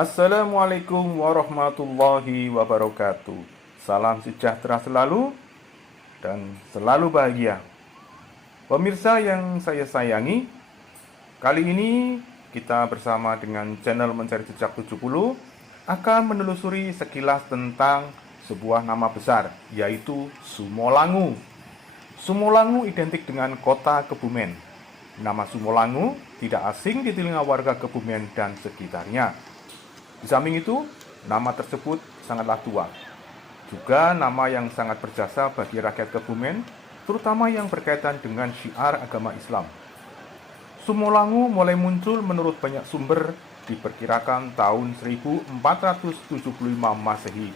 Assalamualaikum warahmatullahi wabarakatuh. Salam sejahtera selalu dan selalu bahagia. Pemirsa yang saya sayangi, kali ini kita bersama dengan channel Mencari Jejak 70 akan menelusuri sekilas tentang sebuah nama besar, yaitu Sumolangu. Sumolangu identik dengan kota Kebumen. Nama Sumolangu tidak asing di telinga warga Kebumen dan sekitarnya. Di samping itu, nama tersebut sangatlah tua. Juga nama yang sangat berjasa bagi rakyat Kebumen, terutama yang berkaitan dengan syiar agama Islam. Sumolangu mulai muncul menurut banyak sumber diperkirakan tahun 1475 Masehi.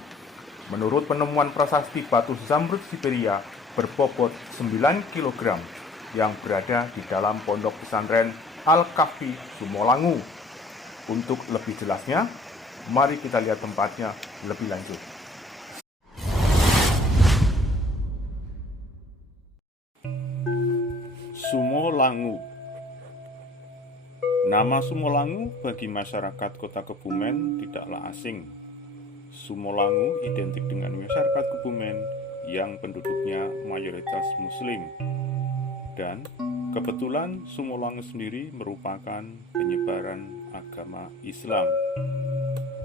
Menurut penemuan prasasti batu Zamrud Siberia berbobot 9 kg yang berada di dalam pondok pesantren Al-Kahfi Sumolangu. Untuk lebih jelasnya, mari kita lihat tempatnya lebih lanjut. Sumolangu. Nama Sumolangu bagi masyarakat kota Kebumen tidaklah asing. Sumolangu identik dengan masyarakat Kebumen yang penduduknya mayoritas Muslim. Dan kebetulan Sumolangu sendiri merupakan penyebaran agama Islam.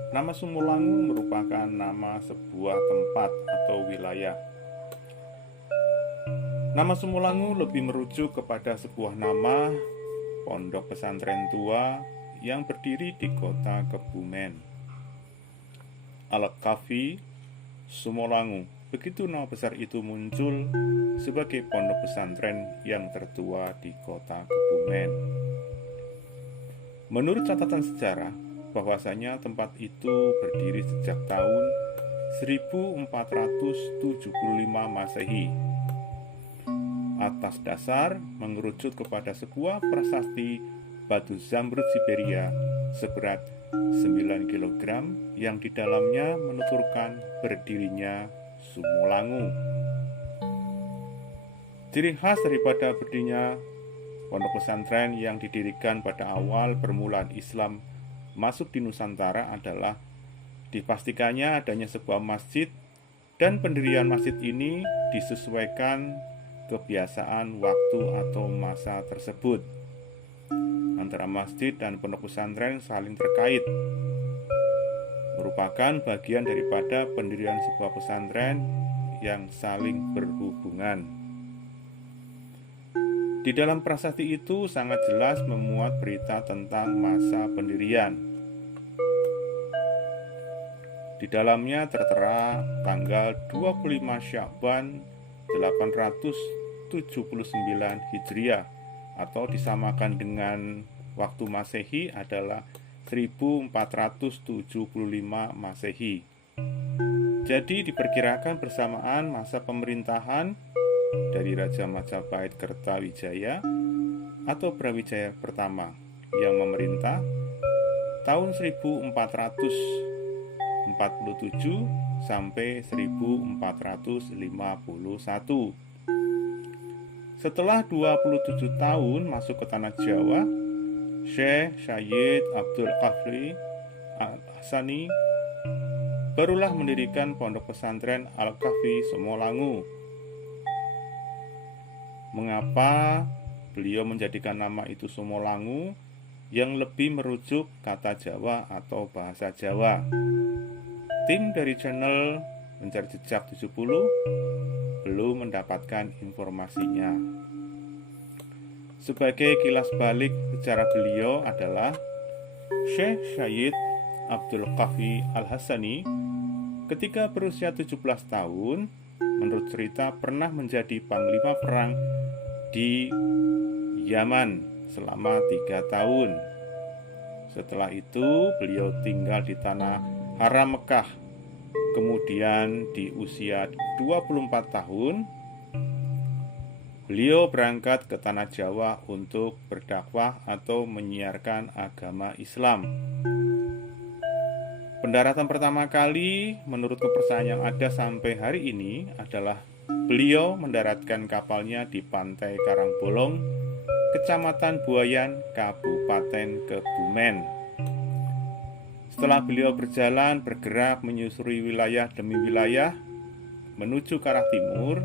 Nama Sumolangu merupakan nama sebuah tempat atau wilayah. Nama Sumolangu lebih merujuk kepada sebuah nama pondok pesantren tua yang berdiri di kota Kebumen. Al-Kahfi Sumolangu. Begitu nama besar itu muncul sebagai pondok pesantren yang tertua di kota Kebumen. Menurut catatan sejarah, bahwasanya tempat itu berdiri sejak tahun 1475 Masehi. Atas dasar mengerucut kepada sebuah prasasti batu Zamrud Siberia seberat 9 kg yang di dalamnya menuturkan berdirinya Sumolangu. Ciri khas daripada berdirinya pondok pesantren yang didirikan pada awal permulaan Islam masuk di Nusantara adalah dipastikannya adanya sebuah masjid, dan pendirian masjid ini disesuaikan kebiasaan waktu atau masa tersebut. Antara masjid dan pondok pesantren saling terkait, merupakan bagian daripada pendirian sebuah pesantren yang saling berhubungan. Di dalam prasasti itu sangat jelas memuat berita tentang masa pendirian. Di dalamnya tertera tanggal 25 Sya'ban 879 Hijriah atau disamakan dengan waktu Masehi adalah 1475 Masehi. Jadi diperkirakan bersamaan masa pemerintahan dari Raja Majapahit Kertawijaya atau Brawijaya pertama yang memerintah tahun 1447 sampai 1451. Setelah 27 tahun masuk ke tanah Jawa, Syekh Syed Abdul Kahfi Al-Hassani barulah mendirikan pondok pesantren Al-Kahfi Sumolangu. Mengapa beliau menjadikan nama itu Sumolangu yang lebih merujuk kata Jawa atau bahasa Jawa? Tim dari channel Mencari Jejak 70 belum mendapatkan informasinya. Sebagai kilas balik sejarah beliau adalah Syekh Syed Abdul Kahfi Al-Hassani ketika berusia 17 tahun menurut cerita pernah menjadi panglima perang di Yaman selama 3 tahun. Setelah itu beliau tinggal di tanah haram Mekah. Kemudian di usia 24 tahun beliau berangkat ke tanah Jawa untuk berdakwah atau menyiarkan agama Islam. Pendaratan pertama kali menurut kepercayaan yang ada sampai hari ini adalah beliau mendaratkan kapalnya di pantai Karangbolong, Kecamatan Buayan, Kabupaten Kebumen. Setelah beliau berjalan bergerak menyusuri wilayah demi wilayah menuju ke arah timur,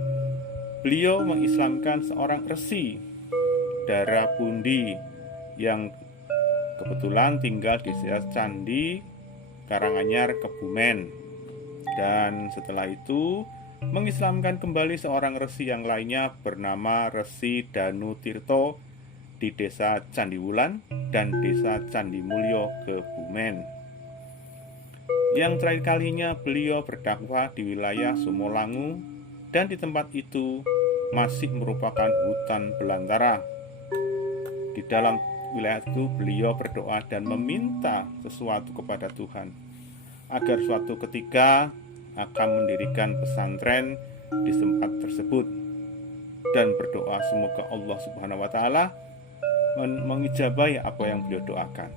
beliau mengislamkan seorang resi Dara Pundi yang kebetulan tinggal di sekitar Candi Karanganyar, Kebumen. Dan setelah itu mengislamkan kembali seorang resi yang lainnya bernama Resi Danu Tirto di desa Candiwulan dan desa Candimulyo, Kebumen. Yang terakhir kalinya beliau berdakwah di wilayah Sumolangu, dan di tempat itu masih merupakan hutan belantara. Di dalam wilayah itu beliau berdoa dan meminta sesuatu kepada Tuhan agar suatu ketika akan mendirikan pesantren di tempat tersebut, dan berdoa semoga Allah Subhanahu wa taala mengijabahi apa yang beliau doakan.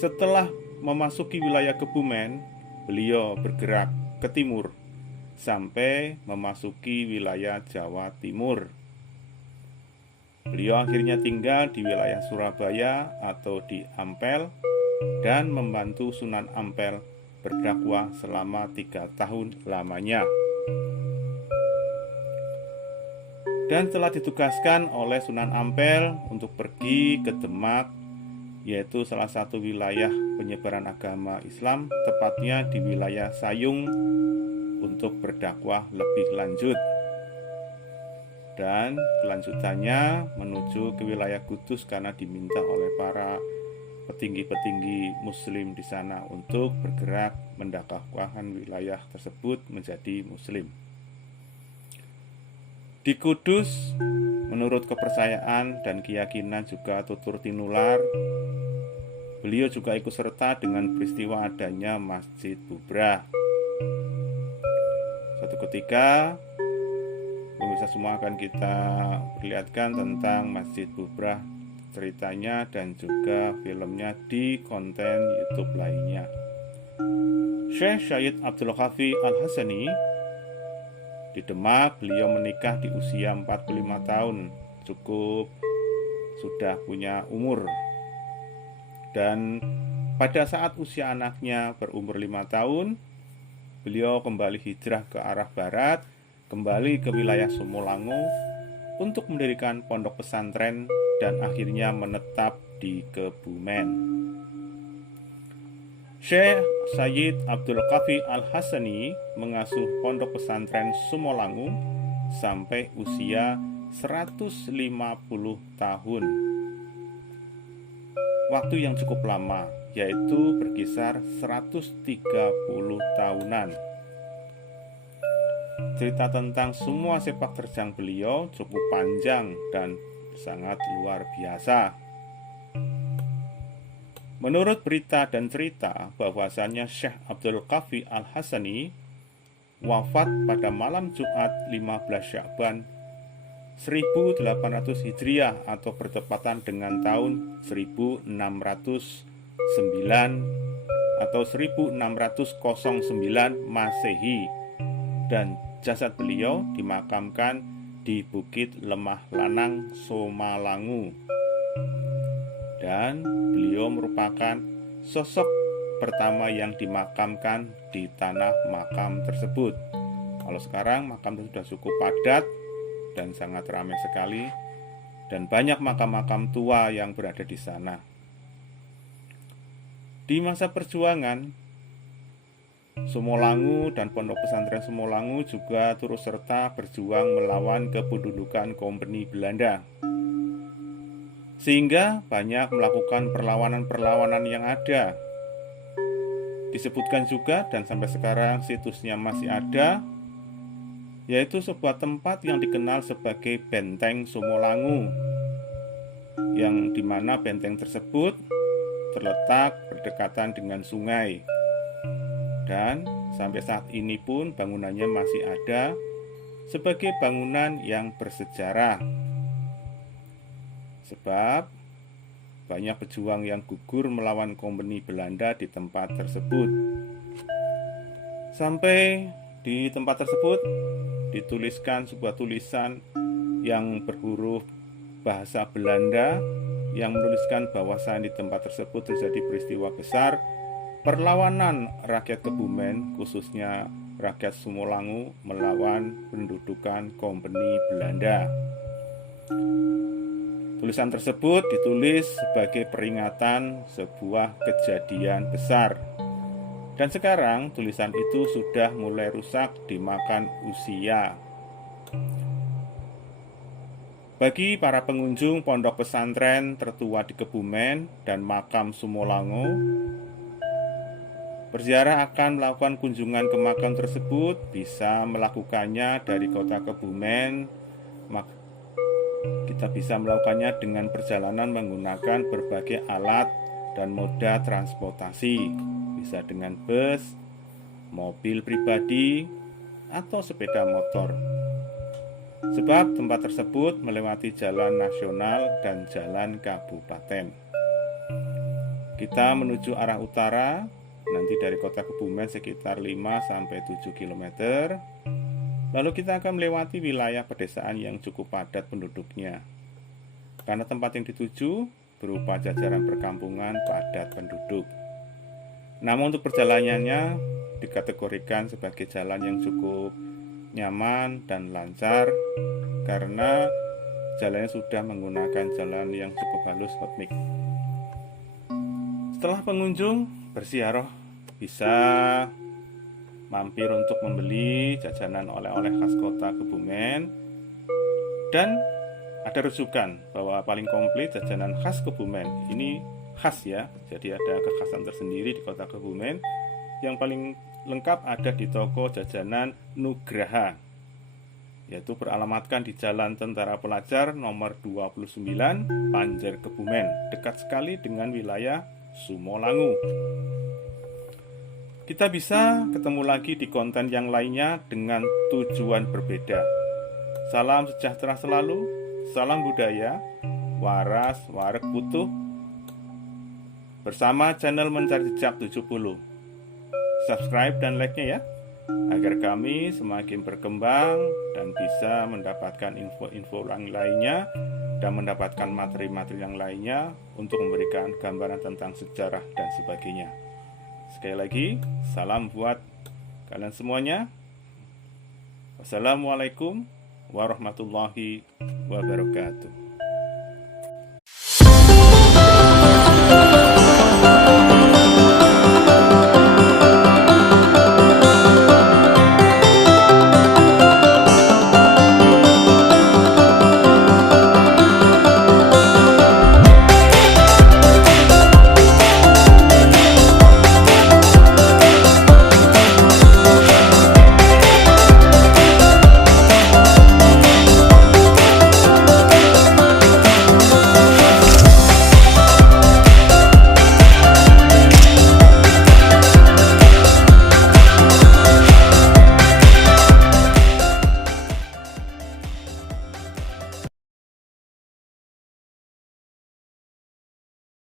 Setelah memasuki wilayah Kebumen, beliau bergerak ke timur sampai memasuki wilayah Jawa Timur. Beliau akhirnya tinggal di wilayah Surabaya atau di Ampel dan membantu Sunan Ampel berdakwah selama 3 tahun lamanya. Dan telah ditugaskan oleh Sunan Ampel untuk pergi ke Demak, yaitu salah satu wilayah penyebaran agama Islam, tepatnya di wilayah Sayung, untuk berdakwah lebih lanjut. Dan kelanjutannya menuju ke wilayah Kudus karena diminta oleh para petinggi-petinggi Muslim di sana untuk bergerak mendakwahkan wilayah tersebut menjadi Muslim. Di Kudus, menurut kepercayaan dan keyakinan juga tutur tinular, beliau juga ikut serta dengan peristiwa adanya Masjid Bubrah. Suatu ketika, pemirsa semua akan kita perlihatkan tentang Masjid Bubrah, ceritanya dan juga filmnya di konten YouTube lainnya. Syekh Syahid Abdul Qafi Al-Hasani di Demak, beliau menikah di usia 45 tahun, cukup sudah punya umur. Dan pada saat usia anaknya berumur 5 tahun, beliau kembali hijrah ke arah barat, kembali ke wilayah Sumolangu untuk mendirikan pondok pesantren dan akhirnya menetap di Kebumen. Syekh Syahid Abdul Qafi Al-Hasani mengasuh pondok pesantren Sumolangu sampai usia 150 tahun. Waktu yang cukup lama, yaitu berkisar 130 tahunan. Cerita tentang semua sepak terjang beliau cukup panjang dan sangat luar biasa. Menurut berita dan cerita bahwasannya Syekh Abdul Qafi Al-Hasani wafat pada malam Jumat 15 Sya'ban 1800 Hijriah atau bertepatan dengan tahun 1609 atau 1609 Masehi, dan jasad beliau dimakamkan di Bukit Lemah Lanang, Somalangu. Dan beliau merupakan sosok pertama yang dimakamkan di tanah makam tersebut. Kalau sekarang makam sudah cukup padat dan sangat ramai sekali, dan banyak makam-makam tua yang berada di sana. Di masa perjuangan, Sumolangu dan Pondok Pesantren Sumolangu juga turut serta berjuang melawan kependudukan Kompeni Belanda, sehingga banyak melakukan perlawanan-perlawanan yang ada. Disebutkan juga dan sampai sekarang situsnya masih ada, yaitu sebuah tempat yang dikenal sebagai Benteng Sumolangu, yang dimana benteng tersebut terletak berdekatan dengan sungai. Dan sampai saat ini pun bangunannya masih ada sebagai bangunan yang bersejarah. Sebab banyak pejuang yang gugur melawan Kompeni Belanda di tempat tersebut. Sampai di tempat tersebut dituliskan sebuah tulisan yang berhuruf bahasa Belanda yang menuliskan bahwa di tempat tersebut terjadi peristiwa besar perlawanan rakyat Kebumen, khususnya rakyat Sumolanggu melawan pendudukan Kompeni Belanda. Tulisan tersebut ditulis sebagai peringatan sebuah kejadian besar. Dan sekarang tulisan itu sudah mulai rusak dimakan usia. Bagi para pengunjung pondok pesantren tertua di Kebumen dan makam Sumolanggu, berziarah akan melakukan kunjungan ke makam tersebut bisa melakukannya dari kota Kebumen. Kita bisa melakukannya dengan perjalanan menggunakan berbagai alat dan moda transportasi. Bisa dengan bus, mobil pribadi, atau sepeda motor. Sebab tempat tersebut melewati jalan nasional dan jalan kabupaten. Kita menuju arah utara, nanti dari kota Kebumen sekitar 5-7 km. Lalu kita akan melewati wilayah pedesaan yang cukup padat penduduknya. Karena tempat yang dituju berupa jajaran perkampungan padat penduduk. Namun untuk perjalanannya dikategorikan sebagai jalan yang cukup nyaman dan lancar karena jalannya sudah menggunakan jalan yang cukup halus hot mix. Setelah pengunjung berziarah bisa mampir untuk membeli jajanan oleh-oleh khas kota Kebumen, dan ada rujukan bahwa paling komplit jajanan khas Kebumen ini khas ya, jadi ada kekhasan tersendiri di kota Kebumen. Yang paling lengkap ada di toko jajanan Nugraha, yaitu beralamatkan di Jalan Tentara Pelajar nomor 29 Panjer Kebumen, dekat sekali dengan wilayah Sumolanggu. Kita bisa ketemu lagi di konten yang lainnya dengan tujuan berbeda. Salam sejahtera selalu, salam budaya, waras, warek putuh, bersama channel Mencari Jejak 70. Subscribe dan like-nya ya, agar kami semakin berkembang dan bisa mendapatkan info-info yang lainnya dan mendapatkan materi-materi yang lainnya untuk memberikan gambaran tentang sejarah dan sebagainya. Sekali lagi, salam buat kalian semuanya. Wassalamualaikum warahmatullahi wabarakatuh.